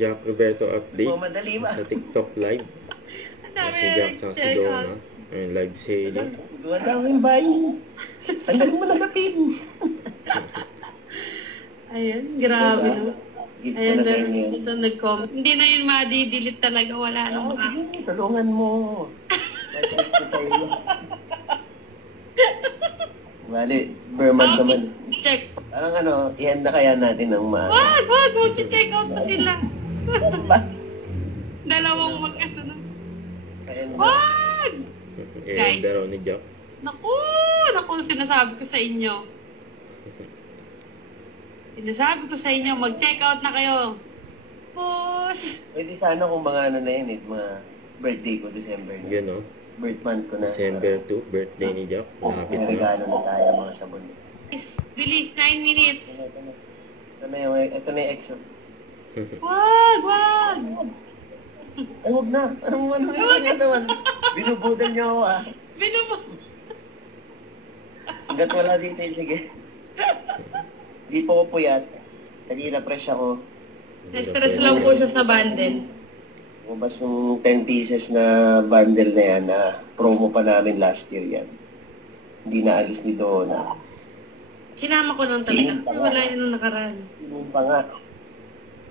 Jack Roberto update Madali ba? sa TikTok live. Si Jack sa si Donna. Ayun, live sailing. Daming bayi. Tanggalin mo na sa team. Ayan, grabe no. Gift Ayan, na meron ganyan. dito nag-comment. Hindi na yun madi-delete talaga. Wala nang Sige, tulungan mo. Message ko sa iyo. Bali, per month naman. Check. Parang ano, i-end na kaya natin ng maaga. Wag, check out na sila. Dalawang magkasunod. I-end na. Wag! Ayun, daraw ni Jack. Naku, sinasabi ko sa inyo. Sinasabi ko sa inyo, mag-check out na kayo. Boss! Pwede sana kung mga ano na yun mga birthday ko, December na. Yun, no? Birth month ko na. December 2, birthday ni Jack. Malapit May na. regalo na tayo mga sabon. Release 9 minutes. Ito na yung exo. Wag! Ay, huwag na. Anong naman? Binubudan niyo ako Binubo. Hanggat wala dito, sige. Di po ko puyat. Kanina fresh ako. Na-stress lang po siya sa bundle. Lumabas yung 10 pieces na bundle na yan na promo pa namin last year yan. Hindi na alis ni Donna. Sinama ko lang talaga. Wala yun nung nakaraan. Yung pa nga.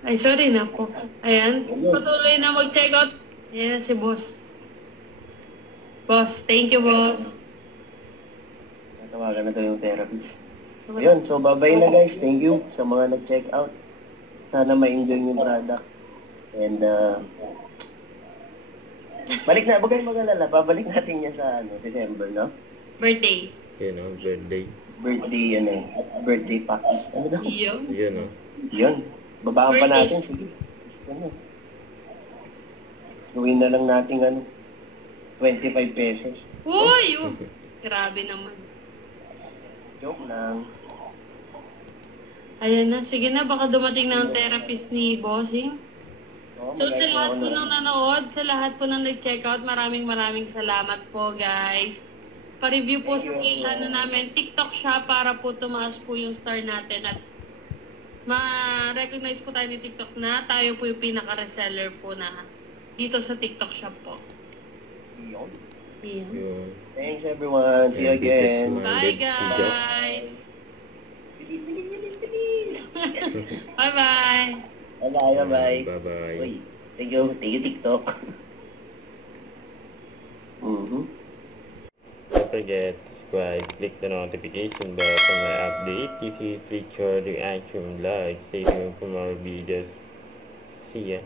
Ay, sorry na po. Ayan. Patuloy na mag-check out. Ayan si boss. Boss, thank you, boss. Natawagan na to yung therapist. Ayun, so bye-bye na guys. Thank you sa mga nag-check out. Sana ma-enjoy yung product. And, balik na, bagay mag-alala. Babalik natin yan sa December, no? Birthday. Yun, no? Birthday. Birthday, birthday packs. Ano daw? Iyo. Yun, no? Yun. Babaan pa natin, sige. Gawin na lang natin 25 pesos. Uy! Grabe naman. Joke lang. Ayan na. Sige na, baka dumating na ang therapist ni Bossing. So sa lahat po ng nanood, sa lahat po ng nag-check out, maraming salamat po guys. Pa-review po sa namin, TikTok shop para po tumaas po yung star natin at ma-recognize po tayo ni TikTok na tayo po yung pinaka-reseller po na dito sa TikTok shop po. Yun. Yun. Thanks everyone. See you again. Bye guys! Bye-bye! Bye-bye. Bye-bye. Uy, thank you TikTok. Don't forget to subscribe, click the notification bell for my update. This is Richard Reaction Live. Stay tuned for more videos. See ya.